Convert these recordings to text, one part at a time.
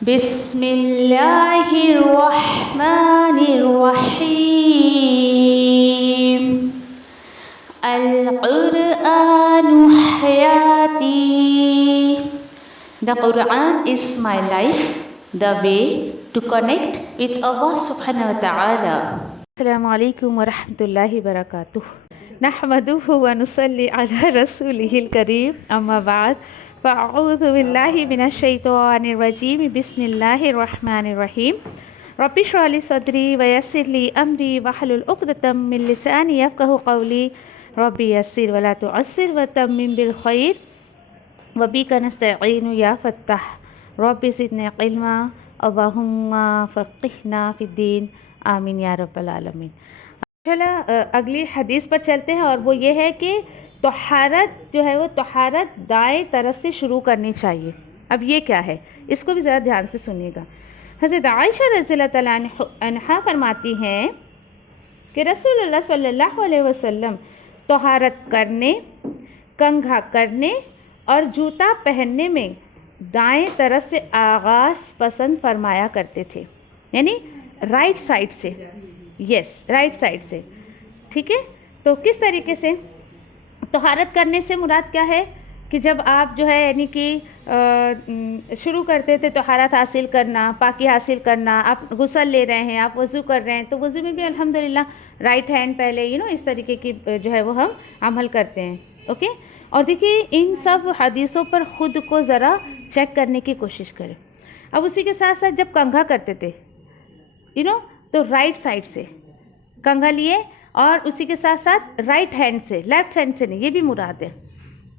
بسم اللہ الرحمن الرحیم القرآن حیاتی. The Quran is my life, the way to connect with Allah subhanahu wa ta'ala. السلام علیکم ورحمۃ اللہ وبرکاتہ. نحمدہ ونصلی علی رسولہ الکریم. اما بعد فاعوذ باللہ من الشیطان الرجیم. بسم اللہ الرحمن الرحیم. رب اشرح لی صدری ویسر لی امری واحلل عقدۃ من لسانی یفقہوا قولی. رب یسر ولا تعسر وتمم بالخیر وبک نستعین یا فتاح. رب زدنی علما اللہم فقہنا فی الدین. آمین یا رب العالمین. چلا اگلی حدیث پر چلتے ہیں، اور وہ یہ ہے کہ طہارت جو ہے وہ طہارت دائیں طرف سے شروع کرنی چاہیے. اب یہ کیا ہے، اس کو بھی ذرا دھیان سے سنیے گا. حضرت عائشہ رضی اللہ تعالیٰ عنہا فرماتی ہیں کہ رسول اللہ صلی اللہ علیہ وسلم طہارت کرنے، کنگھا کرنے اور جوتا پہننے میں دائیں طرف سے آغاز پسند فرمایا کرتے تھے، یعنی رائٹ سائڈ سے. رائٹ سائڈ سے. ٹھیک ہے، تو کس طریقے سے طہارت کرنے سے مراد کیا ہے کہ جب آپ جو ہے یعنی کہ شروع کرتے تھے طہارت حاصل کرنا، پاکی حاصل کرنا، آپ غسل لے رہے ہیں، آپ وضو کر رہے ہیں، تو وضو میں بھی الحمدللہ رائٹ ہینڈ پہلے اس طریقے کی جو ہے وہ ہم عمل کرتے ہیں. اوکے. اور دیکھیے ان سب حدیثوں پر خود کو ذرا چیک کرنے کی کوشش کریں. اب اسی کے ساتھ ساتھ جب کنگھا کرتے تھے تو رائٹ سائڈ سے کنگھا لیے، اور اسی کے ساتھ ساتھ رائٹ ہینڈ سے، لیفٹ ہینڈ سے نہیں. یہ بھی مراد ہے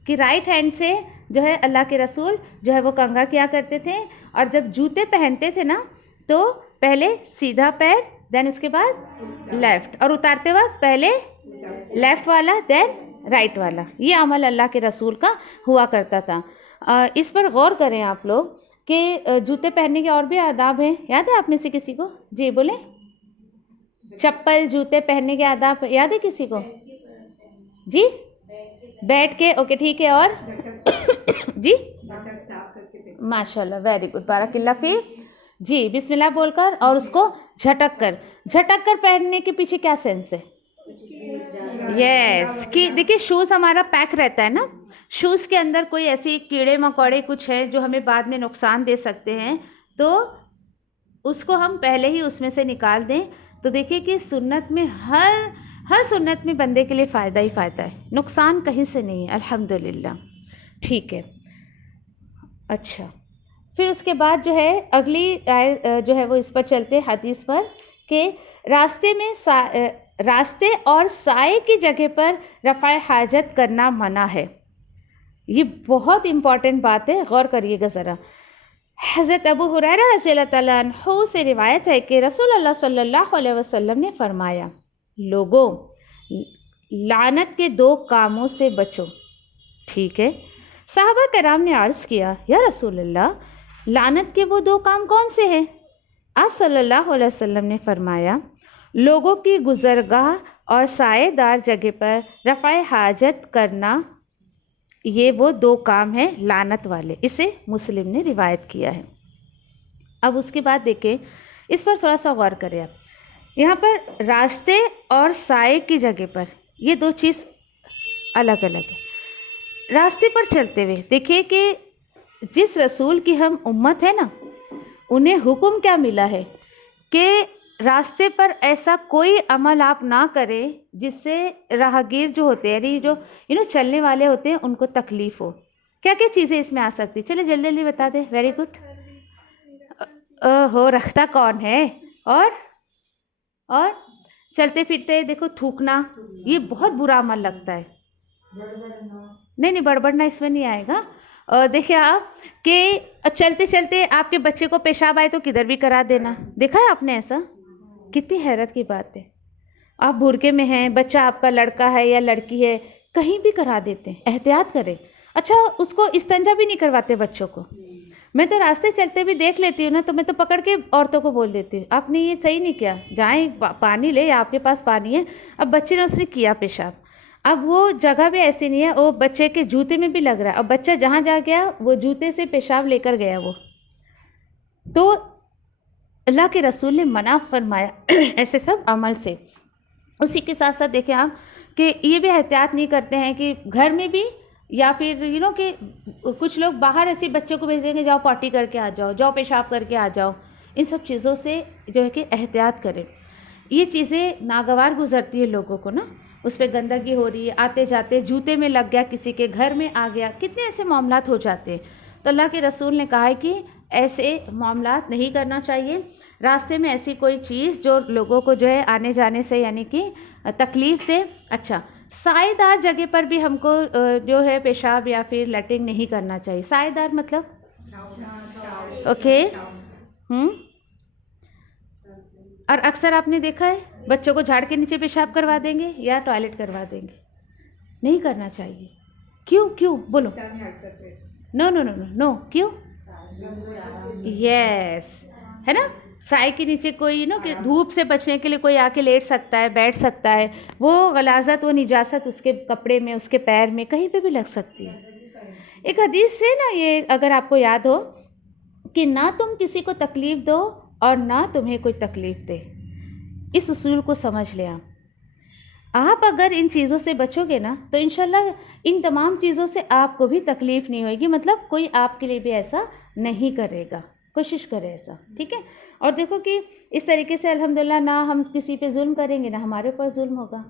کہ رائٹ ہینڈ سے جو ہے اللہ کے رسول جو ہے وہ کنگھا کیا کرتے تھے. اور جب جوتے پہنتے تھے نا تو پہلے سیدھا پیر، دین اس کے بعد لیفٹ، اور اتارتے وقت پہلے لیفٹ والا دین رائٹ والا. یہ عمل اللہ کے رسول کا ہوا کرتا تھا. اس پر غور کریں آپ لوگ کہ جوتے پہننے کے اور بھی آداب ہیں. یاد ہے آپ میں سے کسی کو؟ جی بولیں. چپل جوتے پہننے کے آداب یاد ہے کسی کو؟ جی بیٹھ کے. اوکے ٹھیک ہے. اور جی ماشاء اللہ، ویری گڈ، بارک اللہ فیک. جی بسم اللہ بول کر اور اس کو جھٹک کر پہننے کے پیچھے کیا سینس ہے؟ یس کہ دیکھیے شوز ہمارا پیک رہتا ہے نا، شوز کے اندر کوئی ایسی کیڑے مکوڑے کچھ ہے جو ہمیں بعد میں نقصان دے سکتے ہیں، تو اس کو ہم پہلے ہی اس میں سے نکال دیں. تو دیکھیے کہ سنت میں ہر سنت میں بندے کے لیے فائدہ ہی فائدہ ہے، نقصان کہیں سے نہیں ہے الحمدللہ. ٹھیک ہے. اچھا، پھر اس کے بعد جو ہے اگلی جو ہے وہ اس پر چلتے حدیث پر کہ راستے اور سائے کی جگہ پر رفع حاجت کرنا منع ہے. یہ بہت امپورٹنٹ بات ہے، غور کریے گا ذرا. حضرت ابو ہریرہ رضی اللہ تعالیٰ عنہ سے روایت ہے کہ رسول اللہ صلی اللہ علیہ وسلم نے فرمایا، لوگوں لعنت کے 2 کاموں سے بچو. ٹھیک ہے. صحابہ کرام نے عرض کیا، یا رسول اللہ لعنت کے وہ 2 کام کون سے ہیں؟ آپ صلی اللہ علیہ وسلم نے فرمایا، لوگوں کی گزرگاہ اور سائے دار جگہ پر رفع حاجت کرنا، یہ وہ 2 کام ہیں لعنت والے. اسے مسلم نے روایت کیا ہے. اب اس کے بعد دیکھیں، اس پر تھوڑا سا غور کریں. آپ یہاں پر راستے اور سائے کی جگہ پر یہ 2 چیز الگ الگ ہے. راستے پر چلتے ہوئے دیکھیے کہ جس رسول کی ہم امت ہے نا، انہیں حکم کیا ملا ہے کہ راستے پر ایسا کوئی عمل آپ نہ کریں جس سے راہگیر جو ہوتے ہیں، یعنی جو چلنے والے ہوتے ہیں، ان کو تکلیف ہو. کیا کیا چیزیں اس میں آ سکتی؟ چلے جلدی جلدی بتا دیں. Very good. ہو رکھتا کون ہے؟ اور چلتے پھرتے دیکھو تھوکنا، یہ بہت برا عمل لگتا ہے. نہیں بڑبڑنا اس میں نہیں آئے گا. دیکھیں آپ کہ چلتے چلتے آپ کے بچے کو پیشاب آئے تو کدھر بھی کرا دینا. دیکھا ہے آپ نے ایسا؟ کتنی حیرت کی بات ہے. آپ بھرکے میں ہیں، بچہ آپ کا لڑکا ہے یا لڑکی ہے، کہیں بھی کرا دیتے ہیں. احتیاط کریں. اچھا اس کو استنجا بھی نہیں کرواتے بچوں کو. میں تو راستے چلتے بھی دیکھ لیتی ہوں نا، تو میں تو پکڑ کے عورتوں کو بول دیتی ہوں، آپ نے یہ صحیح نہیں کیا، جائیں پانی لے، یا آپ کے پاس پانی ہے. اب بچے نے اس نے کیا پیشاب، اب وہ جگہ بھی ایسی نہیں ہے، وہ بچے کے جوتے میں بھی لگ رہا ہے. اب بچہ جہاں جا گیا وہ جوتے سے پیشاب لے کر گیا. وہ تو اللہ کے رسول نے منع فرمایا ایسے سب عمل سے۔ اسی کے ساتھ ساتھ دیکھیں آپ کہ یہ بھی احتیاط نہیں کرتے ہیں کہ گھر میں بھی یا پھر کہ کچھ لوگ باہر ایسے بچوں کو بھیج دیں گے جاؤ پارٹی کر کے آ جاؤ، جاؤ پیشاب کر کے آ جاؤ، ان سب چیزوں سے جو ہے کہ احتیاط کریں۔ یہ چیزیں ناگوار گزرتی ہے لوگوں کو نا، اس پہ گندگی ہو رہی ہے، آتے جاتے جوتے میں لگ گیا، کسی کے گھر میں آ گیا، کتنے ایسے معاملات ہو جاتے ہیں۔ تو اللہ کے رسول نے کہا ہے کہ ایسے معاملات نہیں کرنا چاہیے۔ راستے میں ایسی کوئی چیز جو لوگوں کو جو ہے آنے جانے سے یعنی کہ تکلیف دے۔ اچھا، سائے دار جگہ پر بھی ہم کو جو ہے پیشاب یا پھر لیٹرنگ نہیں کرنا چاہیے۔ سائے دار مطلب اوکے اور اکثر آپ نے دیکھا ہے بچوں کو جھاڑ کے نیچے پیشاب کروا دیں گے یا ٹوائلٹ کروا دیں گے، نہیں کرنا چاہیے۔ کیوں بولو؟ نو نو نو نو نو کیوں؟ یس، ہے نا، سائے کے نیچے کوئی کہ دھوپ سے بچنے کے لیے کوئی آ کے لیٹ سکتا ہے، بیٹھ سکتا ہے، وہ غلاظت وہ نجاست اس کے کپڑے میں، اس کے پیر میں، کہیں پہ بھی لگ سکتی ہے۔ ایک حدیث سے نا یہ اگر آپ کو یاد ہو کہ نہ تم کسی کو تکلیف دو اور نہ تمہیں کوئی تکلیف دے، اس اصول کو سمجھ لیں آپ اگر ان چیزوں سے بچو گے نا تو انشاءاللہ ان تمام چیزوں سے آپ کو بھی تکلیف نہیں ہوئے گی، مطلب کوئی آپ کے لیے بھی ایسا نہیں کرے گا، کوشش کرے ایسا، ٹھیک ہے۔ اور دیکھو کہ اس طریقے سے الحمدللہ نہ ہم کسی پہ ظلم کریں گے نہ ہمارے اوپر ظلم ہوگا۔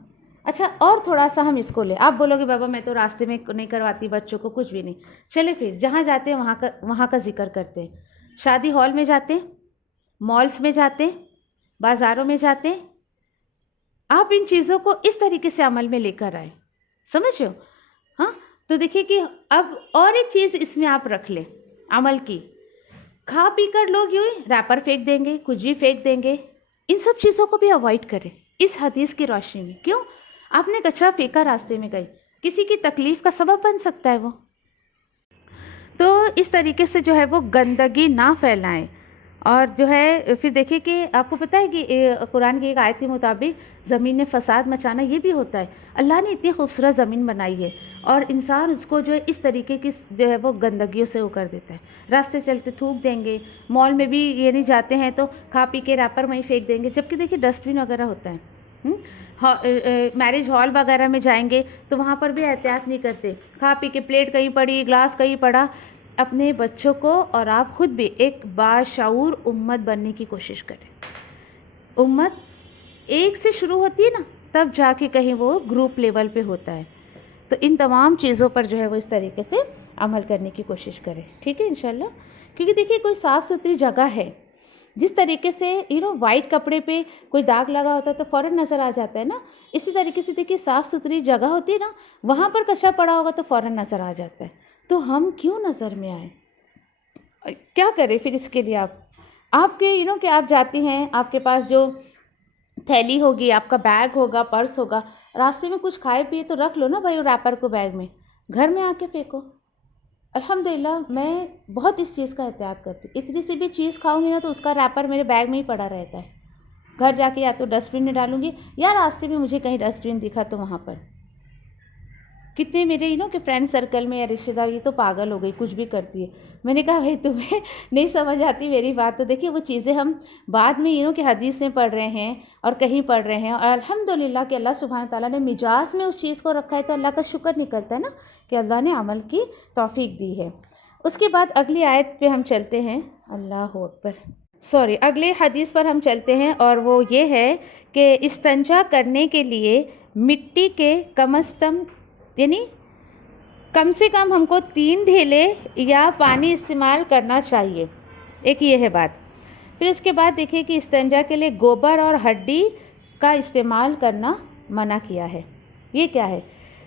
اچھا، اور تھوڑا سا ہم اس کو لیں، آپ بولو گے بابا میں تو راستے میں نہیں کرواتی بچوں کو، کچھ بھی نہیں، چلے پھر جہاں جاتے ہیں وہاں کا ذکر کرتے ہیں۔ شادی ہال میں جاتے ہیں، مالز میں جاتے ہیں، بازاروں میں جاتے ہیں، آپ ان چیزوں کو اس طریقے سے عمل میں لے کر آئیں، سمجھ رہے ہو؟ ہاں، تو دیکھیے کہ اب اور ایک چیز اس میں آپ رکھ لیں عمل کی، کھا پی کر لوگ یوں ہی ریپر پھینک دیں گے، کچھ بھی پھینک دیں گے، ان سب چیزوں کو بھی اوائڈ کریں اس حدیث کی روشنی میں۔ کیوں؟ آپ نے کچرا پھینکا راستے میں گئی، کسی کی تکلیف کا سبب بن سکتا ہے وہ، تو اس طریقے سے جو ہے وہ گندگی نہ پھیلائیں۔ اور جو ہے پھر دیکھیں کہ آپ کو پتہ ہے کہ قرآن کی ایک آیت کے مطابق زمین میں فساد مچانا یہ بھی ہوتا ہے۔ اللہ نے اتنی خوبصورت زمین بنائی ہے اور انسان اس کو جو ہے اس طریقے کی جو ہے وہ گندگیوں سے وہ کر دیتا ہے، راستے چلتے تھوک دیں گے، مال میں بھی یہ نہیں جاتے ہیں تو کھا پی کے ریپر وہیں پھینک دیں گے، جبکہ دیکھیے ڈسٹ بن وغیرہ ہوتا ہے۔ میرج ہال وغیرہ میں جائیں گے تو وہاں پر بھی احتیاط نہیں کرتے، کھا پی کے پلیٹ کہیں پڑی، گلاس کہیں پڑا۔ اپنے بچوں کو اور آپ خود بھی ایک باشعور امت بننے کی کوشش کریں۔ امت ایک سے شروع ہوتی ہے نا، تب جا کے کہیں وہ گروپ لیول پہ ہوتا ہے۔ تو ان تمام چیزوں پر جو ہے وہ اس طریقے سے عمل کرنے کی کوشش کریں، ٹھیک ہے انشاءاللہ۔ کیونکہ دیکھیے کوئی صاف ستھری جگہ ہے، جس طریقے سے وائٹ کپڑے پہ کوئی داغ لگا ہوتا ہے تو فوراً نظر آ جاتا ہے نا، اسی طریقے سے دیکھیے صاف ستھری جگہ ہوتی ہے نا، وہاں پر کچرا پڑا ہوگا تو فوراً نظر آ جاتا ہے۔ تو ہم کیوں نظر میں آئیں؟ کیا کریں پھر اس کے لیے؟ آپ کے کہ آپ جاتی ہیں، آپ کے پاس جو تھیلی ہوگی، آپ کا بیگ ہوگا، پرس ہوگا، راستے میں کچھ کھائے پیے تو رکھ لو نا بھائی ریپر کو بیگ میں، گھر میں آ کے پھینکو۔ الحمدللہ میں بہت اس چیز کا احتیاط کرتی ہوں، اتنی سی بھی چیز کھاؤں گی نا تو اس کا ریپر میرے بیگ میں ہی پڑا رہتا ہے، گھر جا کے یا تو ڈسٹ بن میں ڈالوں گی یا راستے میں مجھے کہیں ڈسٹ بن دکھا تو وہاں پر۔ کتنے میرے کہ فرینڈ سرکل میں یا رشتہ دار یہ تو پاگل ہو گئی، کچھ بھی کرتی ہے۔ میں نے کہا بھائی تمہیں نہیں سمجھ آتی میری بات؟ تو دیکھیے وہ چیزیں ہم بعد میں کہ حدیث میں پڑھ رہے ہیں اور کہیں پڑھ رہے ہیں، اور الحمدللہ کہ اللہ سبحانہ تعالیٰ نے مجاز میں اس چیز کو رکھا ہے تو اللہ کا شکر نکلتا ہے نا کہ اللہ نے عمل کی توفیق دی ہے۔ اس کے بعد اگلی آیت پہ ہم چلتے ہیں، اللہ اکبر، اگلے حدیث پر ہم چلتے ہیں، اور وہ یہ ہے کہ استنجا کرنے کے لیے مٹی کے کم از کم یعنی کم سے کم ہم کو 3 ڈھیلے یا پانی استعمال کرنا چاہیے، ایک یہ ہے بات۔ پھر اس کے بعد دیکھیے کہ استنجا کے لیے گوبر اور ہڈی کا استعمال کرنا منع کیا ہے۔ یہ کیا ہے؟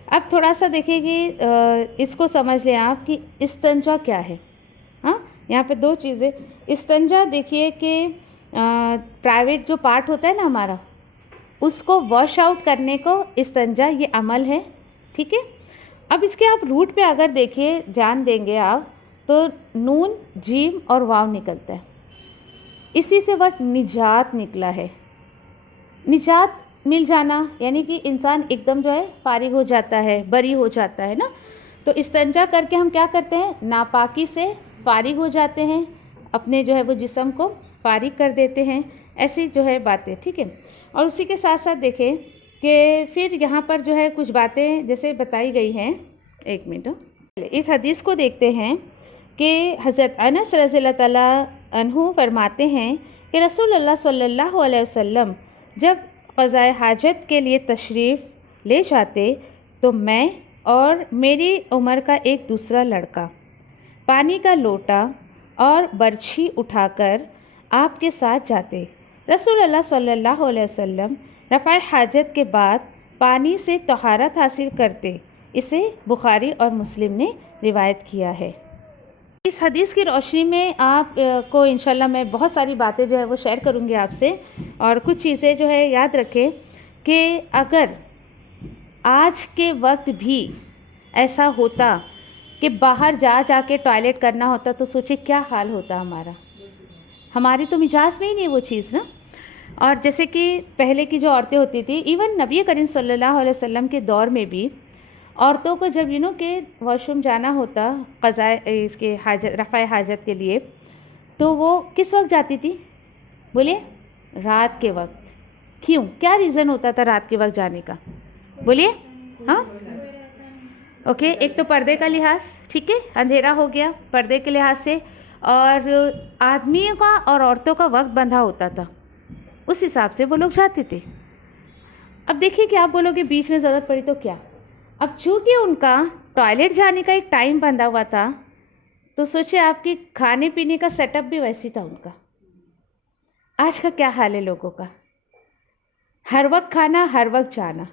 اب تھوڑا سا دیکھیے کہ اس کو سمجھ لیں آپ کہ استنجا کیا ہے۔ ہاں، یہاں پہ 2 چیزیں۔ استنجا دیکھیے کہ پرائیویٹ جو پارٹ ہوتا ہے نا ہمارا، اس کو واش آؤٹ کرنے کو استنجا یہ عمل ہے، ٹھیک ہے۔ اب اس کے آپ روٹ پہ اگر دیکھیے، دھیان دیں گے آپ تو نون، جیم اور واو نکلتا ہے، اسی سے ورڈ نجات نکلا ہے۔ نجات مل جانا یعنی کہ انسان ایک دم جو ہے فارغ ہو جاتا ہے، بری ہو جاتا ہے نا۔ تو استنجا کر کے ہم کیا کرتے ہیں؟ ناپاکی سے فارغ ہو جاتے ہیں، اپنے جو ہے وہ جسم کو فارغ کر دیتے ہیں، ایسی جو ہے باتیں، ٹھیک ہے۔ اور اسی کے ساتھ ساتھ دیکھیں کہ پھر یہاں پر جو ہے کچھ باتیں جیسے بتائی گئی ہیں، ایک منٹ، اس حدیث کو دیکھتے ہیں کہ حضرت انس رضی اللہ تعالیٰ عنہ فرماتے ہیں کہ رسول اللہ صلی اللہ علیہ وسلم جب قضاء حاجت کے لیے تشریف لے جاتے تو میں اور میری عمر کا ایک دوسرا لڑکا پانی کا لوٹا اور برچھی اٹھا کر آپ کے ساتھ جاتے۔ رسول اللہ صلی اللہ علیہ وسلم رفع حاجت کے بعد پانی سے طہارت حاصل کرتے۔ اسے بخاری اور مسلم نے روایت کیا ہے۔ اس حدیث کی روشنی میں آپ کو انشاءاللہ میں بہت ساری باتیں جو ہے وہ شیئر کروں گی آپ سے، اور کچھ چیزیں جو ہے یاد رکھیں کہ اگر آج کے وقت بھی ایسا ہوتا کہ باہر جا کے ٹوائلٹ کرنا ہوتا تو سوچے کیا حال ہوتا ہماری تو مجاز میں ہی نہیں وہ چیز نا۔ اور جیسے کہ پہلے کی جو عورتیں ہوتی تھیں، ایون نبی کریم صلی اللہ علیہ وسلم کے دور میں بھی عورتوں کو جب کہ واش روم جانا ہوتا قضاء اس کے حاجت رفع حاجت کے لیے، تو وہ کس وقت جاتی تھی؟ بولیے، رات کے وقت۔ کیوں؟ کیا ریزن ہوتا تھا رات کے وقت جانے کا؟ بولیے۔ ہاں اوکے، ایک تو پردے کا لحاظ، ٹھیک ہے، اندھیرا ہو گیا پردے کے لحاظ سے، اور آدمیوں کا اور عورتوں کا وقت بندھا ہوتا تھا، اس حساب سے وہ لوگ جاتے تھے۔ اب دیکھیے کہ آپ بولو کہ بیچ میں ضرورت پڑی تو کیا؟ اب چونکہ ان کا ٹوائلٹ جانے کا ایک ٹائم بندھا ہوا تھا، تو سوچے آپ کی کھانے پینے کا سیٹ اپ بھی ویسی تھا ان کا۔ آج کا کیا حال ہے لوگوں کا؟ ہر وقت کھانا، ہر وقت جانا،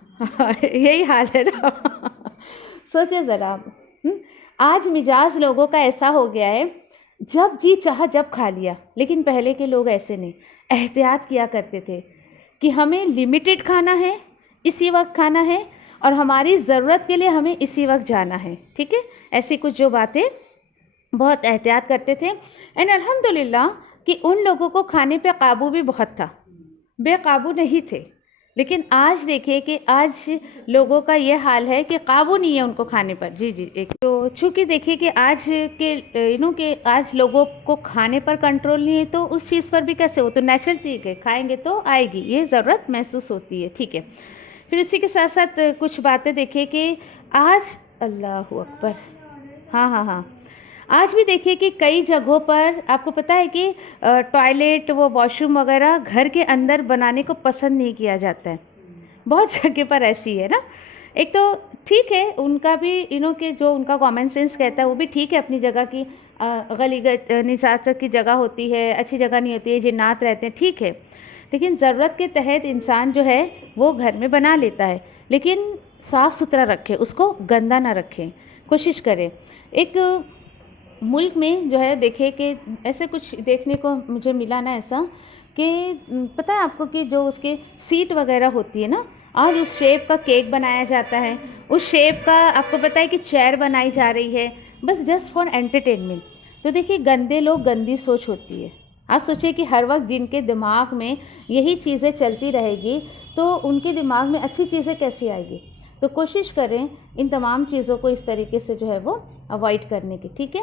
یہی حال ہے نا۔ سوچے ذرا آپ، آج مزاج لوگوں کا ایسا ہو گیا ہے، جب جی چاہا جب کھا لیا، لیکن پہلے کے لوگ ایسے نہیں، احتیاط کیا کرتے تھے کہ ہمیں لمیٹڈ کھانا ہے، اسی وقت کھانا ہے، اور ہماری ضرورت کے لیے ہمیں اسی وقت جانا ہے، ٹھیک ہے۔ ایسی کچھ جو باتیں بہت احتیاط کرتے تھے، اینڈ الحمدللہ کہ ان لوگوں کو کھانے پہ قابو بھی بہت تھا، بے قابو نہیں تھے۔ لیکن آج دیکھیے کہ آج لوگوں کا یہ حال ہے کہ قابو نہیں ہے ان کو کھانے پر۔ جی ایک تو چونکہ دیکھیے کہ آج کے کہ آج لوگوں کو کھانے پر کنٹرول نہیں ہے، تو اس چیز پر بھی کیسے ہو؟ تو نیچرل ٹھیک ہے، کھائیں گے تو آئے گی، یہ ضرورت محسوس ہوتی ہے، ٹھیک ہے۔ پھر اسی کے ساتھ ساتھ کچھ باتیں دیکھیے کہ آج اللہ اکبر، ہاں آج بھی دیکھیے کہ کئی جگہوں پر آپ کو پتہ ہے کہ ٹوائلٹ، وہ واش روم وغیرہ گھر کے اندر بنانے کو پسند نہیں کیا جاتا ہے، بہت جگہ پر ایسی ہے نا۔ ایک تو ٹھیک ہے ان کا بھی کہ جو ان کا کامن سینس کہتا ہے وہ بھی ٹھیک ہے اپنی جگہ کی، غلی نجاست کی جگہ ہوتی ہے، اچھی جگہ نہیں ہوتی ہے، جنات رہتے ہیں، ٹھیک ہے، لیکن ضرورت کے تحت انسان جو ہے وہ گھر میں بنا لیتا ہے، لیکن صاف ستھرا رکھے، اس کو گندا نہ رکھیں، کوشش کریں۔ ایک ملک میں جو ہے دیکھے کہ ایسے کچھ دیکھنے کو مجھے ملا نا ایسا کہ پتہ ہے آپ کو کہ جو اس کے سیٹ وغیرہ ہوتی ہے نا، آج اس شیپ کا کیک بنایا جاتا ہے، اس شیپ کا آپ کو پتہ ہے کہ چیئر بنائی جا رہی ہے، بس جسٹ فار انٹرٹینمنٹ۔ تو دیکھیے گندے لوگ، گندی سوچ ہوتی ہے۔ آپ سوچیں کہ ہر وقت جن کے دماغ میں یہی چیزیں چلتی رہے گی تو ان کے دماغ میں اچھی چیزیں کیسی آئے گی؟ تو کوشش کریں ان تمام چیزوں کو اس طریقے سے جو ہے وہ اوائڈ کرنے کی، ٹھیک ہے۔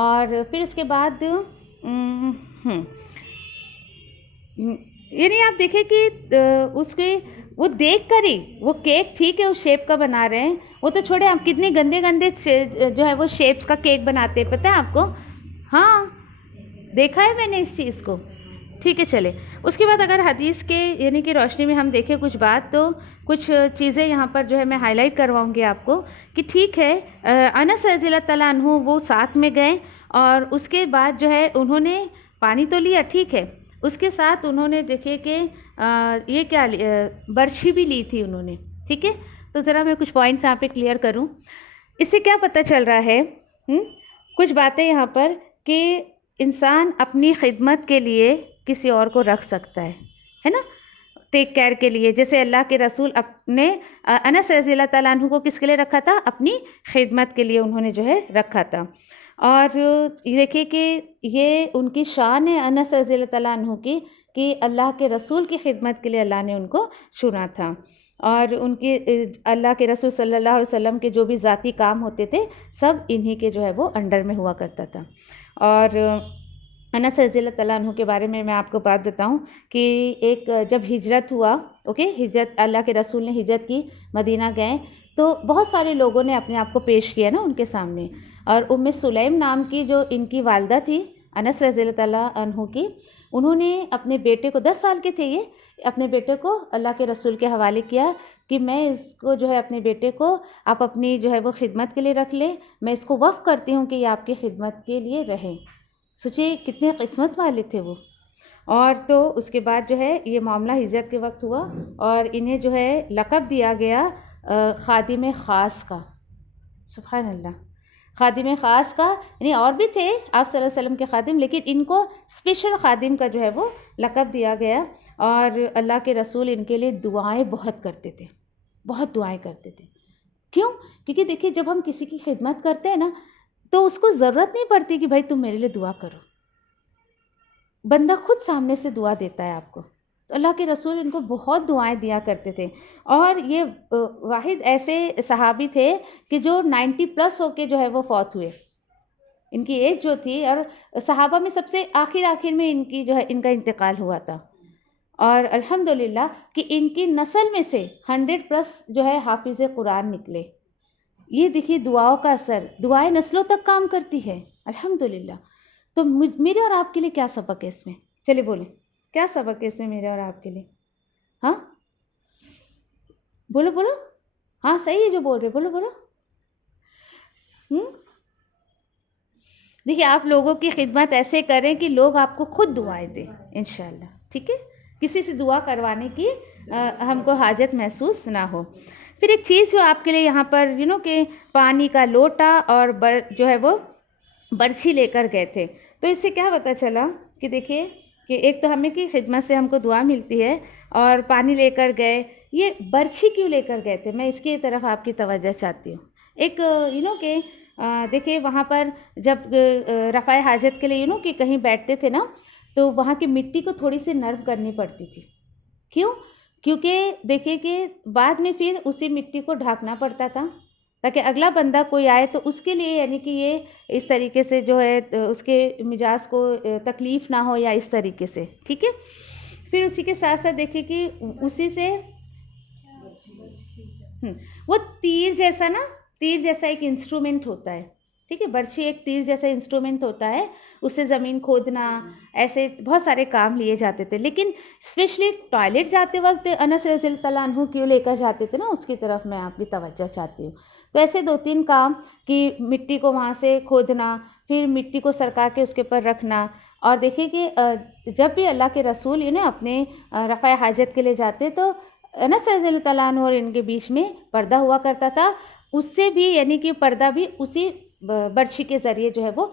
اور پھر اس کے بعد یعنی آپ دیکھیں کہ اس کے وہ دیکھ کر ہی وہ کیک ٹھیک ہے اس شیپ کا بنا رہے ہیں، وہ تو چھوڑے آپ کتنے گندے گندے جو ہے وہ شیپس کا کیک بناتے ہیں، پتہ ہے آپ کو؟ ہاں دیکھا ہے میں نے اس چیز کو، ٹھیک ہے۔ چلے اس کے بعد اگر حدیث کے کہ روشنی میں ہم دیکھیں کچھ بات، تو کچھ چیزیں یہاں پر جو ہے میں ہائی لائٹ کرواؤں گی آپ کو کہ ٹھیک ہے انس رضی اللہ تعالیٰ عنہ وہ ساتھ میں گئے، اور اس کے بعد جو ہے انہوں نے پانی تو لیا، ٹھیک ہے، اس کے ساتھ انہوں نے دیکھے کہ یہ کیا برچھی بھی لی تھی انہوں نے، ٹھیک ہے۔ تو ذرا میں کچھ پوائنٹس یہاں پہ کلیئر کروں۔ اس سے کیا پتہ چل رہا ہے کچھ باتیں یہاں پر کہ انسان اپنی خدمت کے لیے کسی اور کو رکھ سکتا ہے نا، ٹیک کیئر کے لیے، جیسے اللہ کے رسول اپنے انس رضی اللہ تعالیٰ عنہ کو کس کے لیے رکھا تھا؟ اپنی خدمت کے لیے انہوں نے جو ہے رکھا تھا۔ اور دیکھیے کہ یہ ان کی شان ہے انس رضی اللہ تعالیٰ عنہ کی کہ اللہ کے رسول کی خدمت کے لیے اللہ نے ان کو چنا تھا، اور ان کے اللہ کے رسول صلی اللہ علیہ وسلم کے جو بھی ذاتی کام ہوتے تھے سب انہی کے جو ہے وہ انڈر میں ہوا کرتا تھا۔ اور انس رضی اللہ تعالیٰ عنہ کے بارے میں آپ کو بات بتاؤں کہ ایک جب ہجرت ہوا، ہجرت، اللہ کے رسول نے ہجرت کی، مدینہ گئے، تو بہت سارے لوگوں نے اپنے آپ کو پیش کیا نا ان کے سامنے، اور سلیم نام کی جو ان کی والدہ تھی انس رضی اللہ تعالیٰ عنہ کی، انہوں نے اپنے بیٹے کو، 10 سال کے تھے یہ، اپنے بیٹے کو اللہ کے رسول کے حوالے کیا کہ میں اس کو جو ہے اپنے بیٹے کو آپ اپنی جو ہے وہ خدمت کے لیے رکھ لیں، میں اس کو وقف کرتی ہوں کہ یہ آپ کی خدمت کے لیے رہیں۔ سوچے کتنے قسمت والے تھے وہ۔ اور تو اس کے بعد جو ہے یہ معاملہ ہجرت کے وقت ہوا، اور انہیں جو ہے لقب دیا گیا خادم خاص کا۔ سبحان اللہ، خادم خاص کا، یعنی اور بھی تھے آپ صلی اللہ علیہ وسلم کے خادم، لیکن ان کو اسپیشل خادم کا جو ہے وہ لقب دیا گیا۔ اور اللہ کے رسول ان کے لیے دعائیں بہت کرتے تھے، بہت دعائیں کرتے تھے۔ کیوں؟ کیونکہ دیکھیے جب ہم کسی کی خدمت کرتے ہیں نا تو اس کو ضرورت نہیں پڑتی کہ بھائی تم میرے لیے دعا کرو، بندہ خود سامنے سے دعا دیتا ہے آپ کو۔ تو اللہ کے رسول ان کو بہت دعائیں دیا کرتے تھے، اور یہ واحد ایسے صحابی تھے کہ جو 90+ ہو کے جو ہے وہ فوت ہوئے، ان کی ایج جو تھی، اور صحابہ میں سب سے آخر میں ان کی جو ہے ان کا انتقال ہوا تھا۔ اور الحمدللہ کہ ان کی نسل میں سے 100+ جو ہے حافظ قرآن نکلے۔ یہ دیکھیے دعاؤں کا اثر، دعائیں نسلوں تک کام کرتی ہے الحمدللہ۔ تو میرے اور آپ کے لیے کیا سبق ہے اس میں؟ چلے بولیں، کیا سبق ہے اس میں میرے اور آپ کے لیے؟ ہاں بولو بولو، ہاں صحیح ہے جو بول رہے، بولو بولو۔ دیکھیے آپ لوگوں کی خدمت ایسے کریں کہ لوگ آپ کو خود دعائیں دیں انشاءاللہ، ٹھیک ہے؟ کسی سے دعا کروانے کی ہم کو حاجت محسوس نہ ہو۔ پھر ایک چیز جو آپ کے لیے یہاں پر کہ پانی کا لوٹا اور جو ہے وہ برچھی لے کر گئے تھے، تو اس سے کیا پتہ چلا کہ دیکھیے کہ ایک تو ہمیں کی خدمت سے ہم کو دعا ملتی ہے، اور پانی لے کر گئے، یہ برچھی کیوں لے کر گئے تھے؟ میں اس کی طرف آپ کی توجہ چاہتی ہوں۔ ایک کہ دیکھیے وہاں پر جب رفع حاجت کے لیے کہ کہیں بیٹھتے تھے نا، تو وہاں کی مٹی کو تھوڑی سی نرم کرنی پڑتی تھی۔ کیوں؟ کیونکہ دیکھیے کہ بعد میں پھر اسی مٹی کو ڈھانکنا پڑتا تھا تاکہ اگلا بندہ کوئی آئے تو اس کے لیے کہ یہ اس طریقے سے جو ہے اس کے مزاج کو تکلیف نہ ہو، یا اس طریقے سے، ٹھیک ہے؟ پھر اسی کے ساتھ ساتھ دیکھیے کہ اسی سے وہ تیر جیسا ایک انسٹرومنٹ ہوتا ہے، ٹھیک ہے؟ برچھی ایک تیر جیسا انسٹرومنٹ ہوتا ہے، اس سے زمین کھودنا، ایسے بہت سارے کام لیے جاتے تھے۔ لیکن اسپیشلی ٹوائلٹ جاتے وقت انس رضی اللہ عنہ کیوں لے کر جاتے تھے نا، اس کی طرف میں آپ کی توجہ چاہتی ہوں۔ تو ایسے 2-3 کام کہ مٹی کو وہاں سے کھودنا، پھر مٹی کو سرکا کے اس کے اوپر رکھنا، اور دیکھیے کہ جب بھی اللہ کے رسول اپنے رفع حاجت کے لیے جاتے تو انس رضی اللہ عنہ اور ان کے بیچ میں پردہ ہوا کرتا تھا، اس سے بھی کہ پردہ بھی اسی برچھی کے ذریعے جو ہے وہ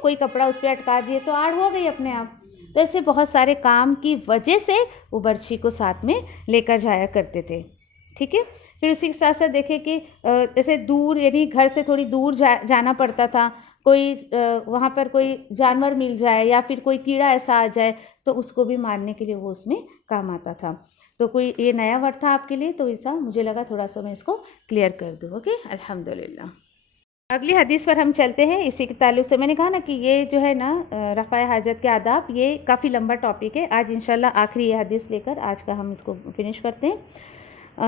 کوئی کپڑا اس پہ اٹکا دیے تو آڑ ہو گئی اپنے آپ۔ تو ایسے بہت سارے کام کی وجہ سے وہ برچھی کو ساتھ میں لے کر جایا کرتے تھے، ٹھیک ہے؟ پھر اسی کے ساتھ ساتھ دیکھیں کہ جیسے دور گھر سے تھوڑی دور جانا پڑتا تھا، کوئی وہاں پر کوئی جانور مل جائے یا پھر کوئی کیڑا ایسا آ جائے تو اس کو بھی مارنے کے لیے وہ اس میں کام آتا تھا۔ تو کوئی یہ نیا ورڈ تھا آپ کے لیے، تو ایسا مجھے لگا تھوڑا سا میں اس کو کلیئر کر دوں، اوکے؟ الحمدللہ۔ اگلی حدیث پر ہم چلتے ہیں، اسی کے تعلق سے میں نے کہا نا کہ یہ جو ہے نا رفع حاجت کے آداب، یہ کافی لمبا ٹاپک ہے۔ آج انشاءاللہ آخری یہ حدیث لے کر آج کا ہم اس کو فنش کرتے ہیں۔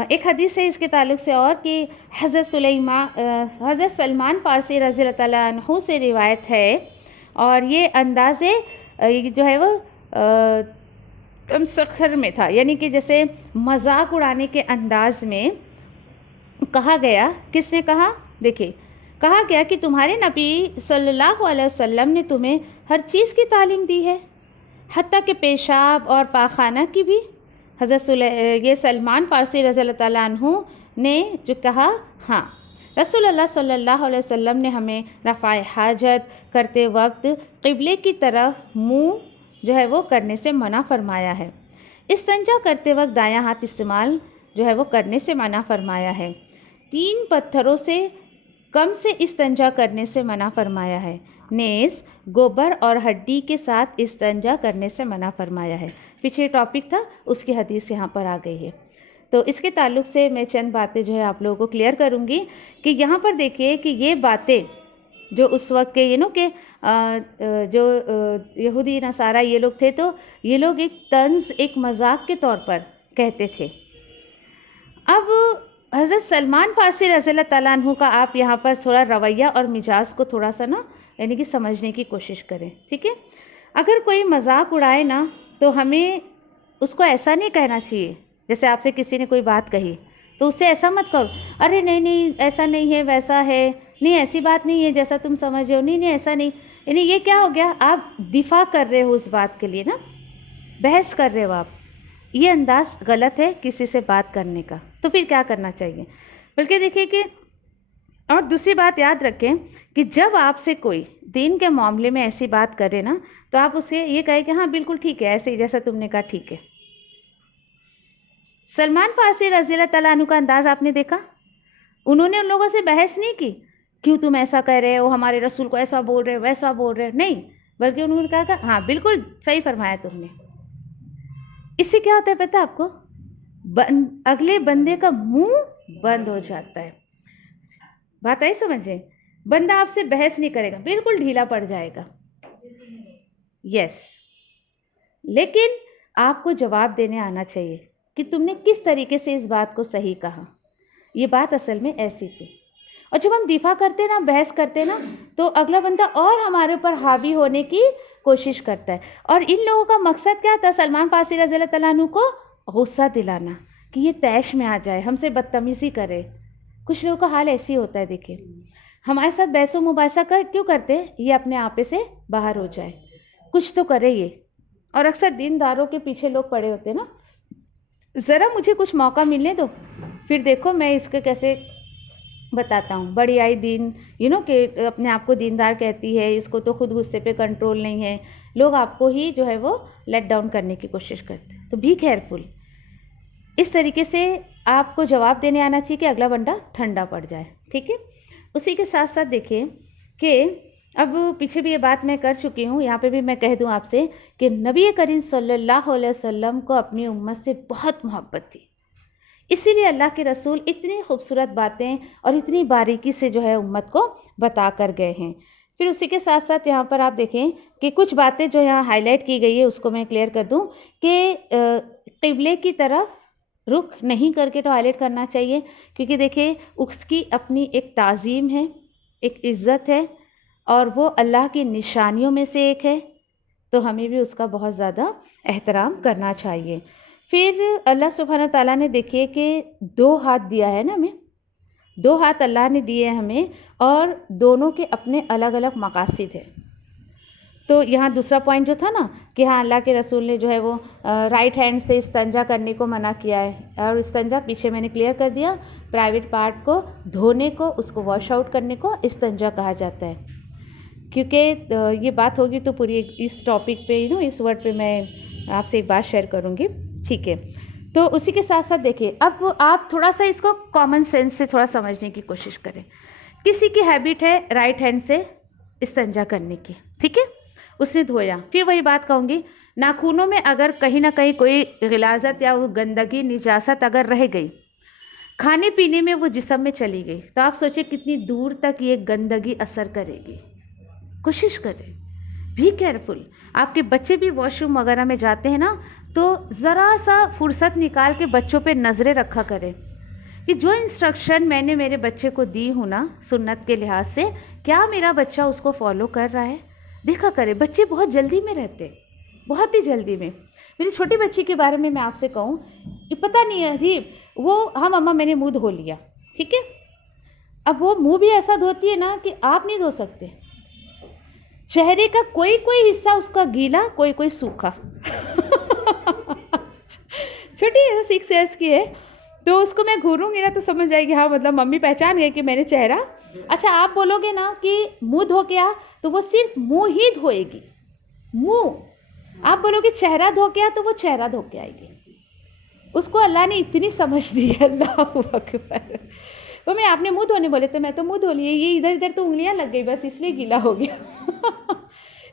ایک حدیث ہے اس کے تعلق سے اور کہ حضرت سلمان فارسی رضی اللہ تعالیٰ عنہ سے روایت ہے، اور یہ انداز جو ہے وہ تمسخر میں تھا، یعنی کہ جیسے مذاق اڑانے کے انداز میں کہا گیا۔ کس نے کہا؟ دیکھیں، کہا گیا کہ تمہارے نبی صلی اللہ علیہ وسلم نے تمہیں ہر چیز کی تعلیم دی ہے، حتیٰ کہ پیشاب اور پاخانہ کی بھی۔ حضرت یہ سلمان فارسی رضی اللہ تعالیٰ عنہ نے جو کہا، ہاں رسول اللہ صلی اللہ علیہ وسلم نے ہمیں رفع حاجت کرتے وقت قبلے کی طرف منہ جو ہے وہ کرنے سے منع فرمایا ہے، استنجا کرتے وقت دایاں ہاتھ استعمال جو ہے وہ کرنے سے منع فرمایا ہے، 3 پتھروں سے کم سے استنجا کرنے سے منع فرمایا ہے، نیز گوبر اور ہڈی کے ساتھ استنجا کرنے سے منع فرمایا ہے۔ پیچھے ٹاپک تھا، اس کی حدیث یہاں پر آ گئی ہے۔ تو اس کے تعلق سے میں چند باتیں جو ہے آپ لوگوں کو کلیئر کروں گی کہ یہاں پر دیکھیے کہ یہ باتیں جو اس وقت کے کہ جو یہودی نصارہ یہ لوگ تھے، تو یہ لوگ ایک طنز، ایک مذاق کے طور پر کہتے تھے۔ اب حضرت سلمان فارسی رضی اللہ تعالیٰ عنہ کا آپ یہاں پر تھوڑا رویہ اور مزاج کو تھوڑا سا یعنی کہ سمجھنے کی کوشش کریں، ٹھیک ہے؟ اگر کوئی مذاق اڑائے نا تو ہمیں اس کو ایسا نہیں کہنا چاہیے، جیسے آپ سے کسی نے کوئی بات کہی تو اس سے ایسا مت کرو، ارے نہیں ایسا نہیں ہے، ویسا ہے، نہیں ایسی بات نہیں ہے جیسا تم سمجھ رہے ہو، نہیں ایسا نہیں، یعنی یہ کیا ہو گیا، آپ دفاع کر رہے ہو اس بات کے لیے نا، بحث کر رہے ہو آپ، یہ انداز غلط ہے کسی سے بات کرنے کا۔ تو پھر کیا کرنا چاہیے؟ بلکہ دیکھیے کہ اور دوسری بات یاد رکھیں کہ جب آپ سے کوئی دین کے معاملے میں ایسی بات کرے نا تو آپ اسے یہ کہیں کہ ہاں بالکل ٹھیک ہے، ایسے ہی جیسا تم نے کہا ٹھیک ہے۔ سلمان فارسی رضی اللہ تعالیٰ عنہ کا انداز آپ نے دیکھا، انہوں نے ان لوگوں سے بحث نہیں کی، کیوں تم ایسا کہہ رہے ہو، ہمارے رسول کو ایسا بول رہے ویسا بول رہے، نہیں، بلکہ انہوں نے کہا کہ ہاں بالکل صحیح فرمایا تم نے۔ اس سے کیا ہوتا ہے پتہ آپ کو؟ اگلے بندے کا منہ بند ہو جاتا ہے۔ بات آئی سمجھیں؟ بندہ آپ سے بحث نہیں کرے گا، بالکل ڈھیلا پڑ جائے گا، یس، لیکن آپ کو جواب دینے آنا چاہیے کہ تم نے کس طریقے سے اس بات کو صحیح کہا، یہ بات اصل میں ایسی تھی۔ اور جب ہم دفاع کرتے نا، بحث کرتے نا، تو اگلا بندہ اور ہمارے اوپر حاوی ہونے کی کوشش کرتا ہے۔ اور ان لوگوں کا مقصد کیا تھا؟ سلمان فارسی رضی اللہ تعالیٰ عنہ کو غصہ دلانا، کہ یہ طیش میں آ جائے، ہم سے بدتمیزی کرے۔ کچھ لوگوں کا حال ایسی ہوتا ہے، دیکھیں ہمارے ساتھ بحث و مباحثہ کیوں کرتے ہیں؟ یہ اپنے آپے سے باہر ہو جائے، کچھ تو کرے یہ۔ اور اکثر دینداروں کے پیچھے لوگ پڑے ہوتے ہیں نا، ذرا مجھے کچھ موقع ملنے دو، پھر دیکھو میں اس کے کیسے بتاتا ہوں۔ بڑی آئی دین کہ اپنے آپ کو دیندار کہتی ہے، اس کو تو خود غصے پہ کنٹرول نہیں ہے، لوگ آپ کو ہی جو ہے وہ لیٹ ڈاؤن کرنے کی کوشش کرتے ہیں۔ تو بی کیئرفل، اس طریقے سے آپ کو جواب دینے آنا چاہیے کہ اگلا بندہ ٹھنڈا پڑ جائے، ٹھیک ہے؟ اسی کے ساتھ ساتھ دیکھیں کہ اب پیچھے بھی یہ بات میں کر چکی ہوں، یہاں پہ بھی میں کہہ دوں آپ سے کہ نبی کریم صلی اللہ علیہ وسلم کو اپنی امت سے بہت محبت تھی، اسی لیے اللہ کے رسول اتنی خوبصورت باتیں اور اتنی باریکی سے جو ہے امت کو بتا کر گئے ہیں۔ پھر اسی کے ساتھ ساتھ یہاں پر آپ دیکھیں کہ کچھ باتیں جو یہاں ہائی لائٹ کی گئی ہے اس کو میں کلیئر کر دوں کہ قبلے کی طرف رخ نہیں کر کے ٹوائلٹ کرنا چاہیے، کیونکہ دیکھیں اس کی اپنی ایک تعظیم ہے، ایک عزت ہے، اور وہ اللہ کی نشانیوں میں سے ایک ہے، تو ہمیں بھی اس کا بہت زیادہ احترام کرنا چاہیے۔ پھر اللہ سبحانہ تعالیٰ نے دیکھیے کہ 2 ہاتھ دیا ہے نا ہمیں، 2 ہاتھ اللہ نے دیے ہمیں، اور دونوں کے اپنے الگ الگ مقاصد ہیں۔ تو یہاں دوسرا پوائنٹ جو تھا نا کہ ہاں اللہ کے رسول نے جو ہے وہ رائٹ ہینڈ سے استنجا کرنے کو منع کیا ہے، اور استنجا پیچھے میں نے کلیئر کر دیا، پرائیویٹ پارٹ کو دھونے کو، اس کو واش آؤٹ کرنے کو استنجا کہا جاتا ہے۔ کیونکہ یہ بات ہوگی تو پوری اس ٹاپک پہ اس ورڈ پہ میں آپ سے ایک بات شیئر کروں گی، ٹھیک ہے؟ تو اسی کے ساتھ ساتھ دیکھیں اب آپ تھوڑا سا اس کو کامن سینس سے تھوڑا سمجھنے کی کوشش کریں۔ کسی کی ہیبٹ ہے رائٹ ہینڈ سے استنجا کرنے کی، ٹھیک ہے، اس نے دھویا، پھر وہی بات کہوں گی، ناخنوں میں اگر کہیں نہ کہیں کوئی غلاظت یا وہ گندگی نجاست اگر رہ گئی، کھانے پینے میں وہ جسم میں چلی گئی، تو آپ سوچیں کتنی دور تک یہ گندگی اثر کرے گی۔ کوشش کریں، بی کیئرفل۔ آپ کے بچے بھی واش روم وغیرہ میں جاتے ہیں نا، تو ذرا سا فرصت نکال کے بچوں پہ نظریں رکھا کریں کہ جو انسٹرکشن میں نے میرے بچے کو دی ہوں نا سنت کے لحاظ سے، کیا میرا بچہ اس کو فالو کر رہا ہے، دیکھا کرے۔ بچے بہت جلدی میں رہتے، بہت ہی جلدی میں۔ میری چھوٹی بچی کے بارے میں آپ سے کہوں، پتہ نہیں ہے عجیب، وہ ہاں مما میں نے منہ دھو لیا، ٹھیک ہے، اب وہ منہ بھی ایسا دھوتی ہے نا کہ آپ نہیں دھو سکتے، چہرے کا کوئی حصہ اس کا گیلا، کوئی سوکھا چھوٹی ہے 6 ایئرس کی ہے، تو اس کو میں گھوروں گی نا تو سمجھ جائے گی، ہاں مطلب ممی پہچان گئے کہ میں نے چہرہ۔ اچھا آپ بولو گے نا کہ منہ دھو کے آ، تو وہ صرف منہ ہی دھوئے گی، منہ۔ آپ بولو گے چہرہ دھو کے آ، تو وہ چہرہ دھو کے آئے گی۔ اس کو اللہ نے اتنی سمجھ دی ہے، اللہ اکبر۔ تو میں آپ نے منہ دھونے بولے تو میں تو منہ دھو لیے، یہ ادھر ادھر تو انگلیاں لگ گئی بس، اس لیے گیلا ہو گیا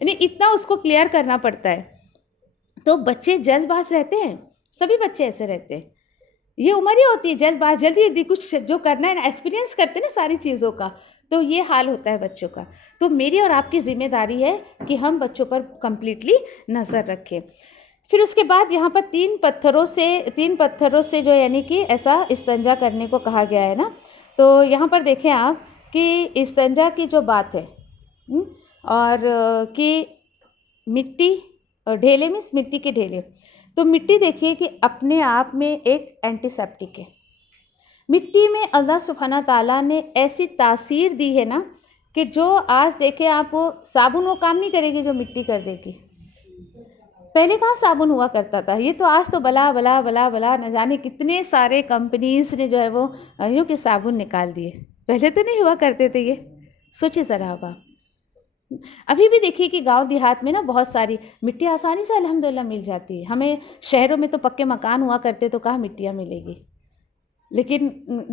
یعنی اتنا اس کو کلیئر کرنا پڑتا ہے۔ تو بچے جلد باز رہتے ہیں، سبھی بچے ایسے رہتے ہیں، یہ عمر ہی ہوتی ہے جلد باز، جلدی کچھ جو کرنا ہے نا، ایکسپیرینس کرتے ہیں نا ساری چیزوں کا، تو یہ حال ہوتا ہے بچوں کا. تو میری اور آپ کی ذمہ داری ہے کہ ہم بچوں پر کمپلیٹلی نظر رکھیں. پھر اس کے بعد یہاں پر تین پتھروں سے جو یعنی کہ ایسا استنجا کرنے کو کہا گیا ہے نا. تو یہاں پر دیکھیں آپ کہ استنجا کی جو بات ہے اور کہ مٹی اور ڈھیلے مینس مٹی کے ڈھیلے. تو مٹی دیکھیے کہ اپنے آپ میں ایک اینٹی سیپٹک ہے. مٹی میں اللہ سبحانہ تعالیٰ نے ایسی تاثیر دی ہے نا کہ جو آج دیکھیں آپ وہ صابن وہ کام نہیں کرے گی جو مٹی کر دے گی. پہلے کہاں صابن ہوا کرتا تھا، یہ تو آج تو بلا بلا بلا بلا نہ جانے کتنے سارے کمپنیز نے جو ہے وہ یوں کہ صابن نکال دیے. پہلے تو نہیں ہوا کرتے تھے یہ. سوچے ذرا اب آپ ابھی بھی دیکھیے کہ گاؤں دیہات میں نا بہت ساری مٹی آسانی سے الحمدللہ مل جاتی ہے. ہمیں شہروں میں تو پکے مکان ہوا کرتے تو کہاں مٹیاں ملے گی، لیکن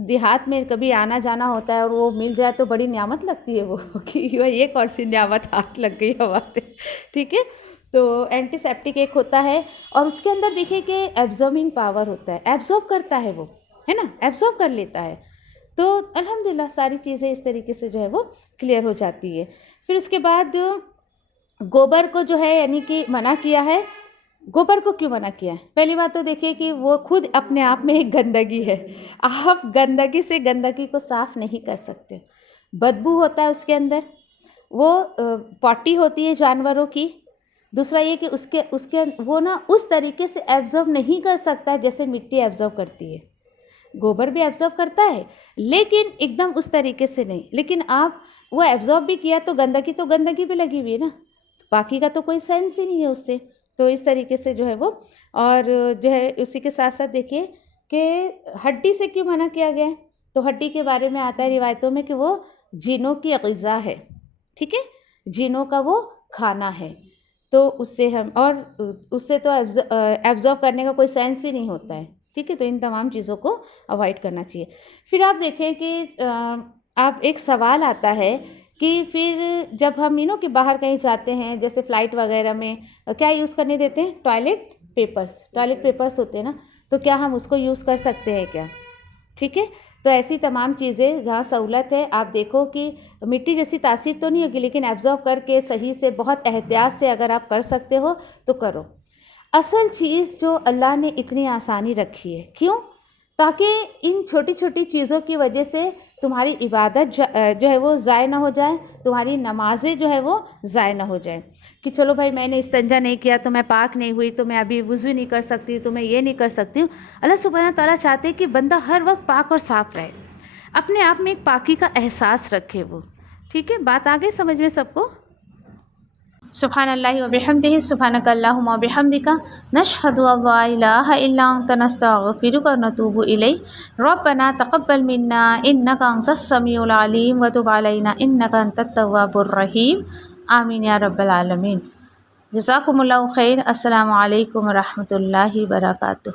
دیہات میں کبھی آنا جانا ہوتا ہے اور وہ مل جائے تو بڑی نعمت لگتی ہے وہ کہ یہ کون سی نعمت ہاتھ لگ گئی ہمارے. ٹھیک ہے، تو اینٹی سیپٹک ایک ہوتا ہے اور اس کے اندر دیکھیے کہ ایبزاربنگ پاور ہوتا ہے، ایبزارب کرتا ہے وہ، ہے نا، ایبزارب کر لیتا ہے. تو الحمدللہ ساری چیزیں اس طریقے سے جو ہے وہ کلیئر ہو جاتی ہے. پھر اس کے بعد گوبر کو جو ہے یعنی کہ منع کیا ہے. گوبر کو کیوں منع کیا ہے؟ پہلی بات تو دیکھیے کہ وہ خود اپنے آپ میں ایک گندگی ہے. آپ گندگی سے گندگی کو صاف نہیں کر سکتے. بدبو ہوتا ہے اس کے اندر، وہ پاٹی ہوتی ہے جانوروں کی. دوسرا یہ کہ اس کے وہ نا اس طریقے سے ایبزارب نہیں کر سکتا ہے جیسے مٹی ایبزارب کرتی ہے. گوبر بھی ایبزارب کرتا ہے لیکن ایک دم اس طریقے سے نہیں. لیکن آپ وہ ایبزارب بھی کیا تو گندگی پہ لگی ہوئی ہے نا، باقی کا تو کوئی سینس ہی نہیں ہے اس سے. تو اس طریقے سے جو ہے وہ، اور جو ہے اسی کے ساتھ ساتھ دیکھیے کہ ہڈی سے کیوں منع کیا گیا ہے. تو ہڈی کے بارے میں آتا ہے روایتوں میں کہ وہ جنوں کی غذا ہے. ٹھیک ہے، جنوں کا وہ کھانا ہے. تو اس سے تو ایبزارب کرنے کا کوئی سینس ہی نہیں ہوتا ہے. ٹھیک ہے، تو ان تمام چیزوں کو اوائڈ کرنا چاہیے. پھر آپ دیکھیں کہ آپ ایک سوال آتا ہے کہ پھر جب ہم کہ باہر کہیں جاتے ہیں جیسے فلائٹ وغیرہ میں کیا یوز کرنے دیتے ہیں؟ ٹوائلٹ پیپرس ہوتے ہیں نا، تو کیا ہم اس کو یوز کر سکتے ہیں کیا؟ ٹھیک ہے، تو ایسی تمام چیزیں جہاں سہولت ہے آپ دیکھو کہ مٹی جیسی تاثیر تو نہیں ہوگی لیکن ایبزارب کر کے صحیح سے بہت احتیاط سے اگر آپ کر سکتے ہو تو کرو. اصل چیز جو اللہ نے اتنی آسانی رکھی ہے، کیوں؟ تاکہ ان چھوٹی چھوٹی چیزوں کی وجہ سے تمہاری عبادت جو ہے وہ ضائع نہ ہو جائے، تمہاری نمازیں جو ہے وہ ضائع نہ ہو جائیں. کہ چلو بھائی میں نے استنجا نہیں کیا تو میں پاک نہیں ہوئی تو میں ابھی وضو نہیں کر سکتی تو میں یہ نہیں کر سکتی ہوں. اللہ سبحانہ تعالیٰ چاہتے ہیں کہ بندہ ہر وقت پاک اور صاف رہے، اپنے آپ میں ایک پاکی کا احساس رکھے وہ. ٹھیک ہے، بات آگے سمجھ میں سب کو؟ سبحان اللہ و بحمدہ، سبحانک اللہم و بحمدک، نشہد ان لا الہ الا انت، نستغفرک و نتوب الیک. ربنا تقبل منا انک انت السمیع العلیم وتب علینا انک انت التواب الرحیم. آمین یا رب العالمین. جزاکم اللہ خیر. السلام علیکم و رحمۃ اللہ وبرکاتہ.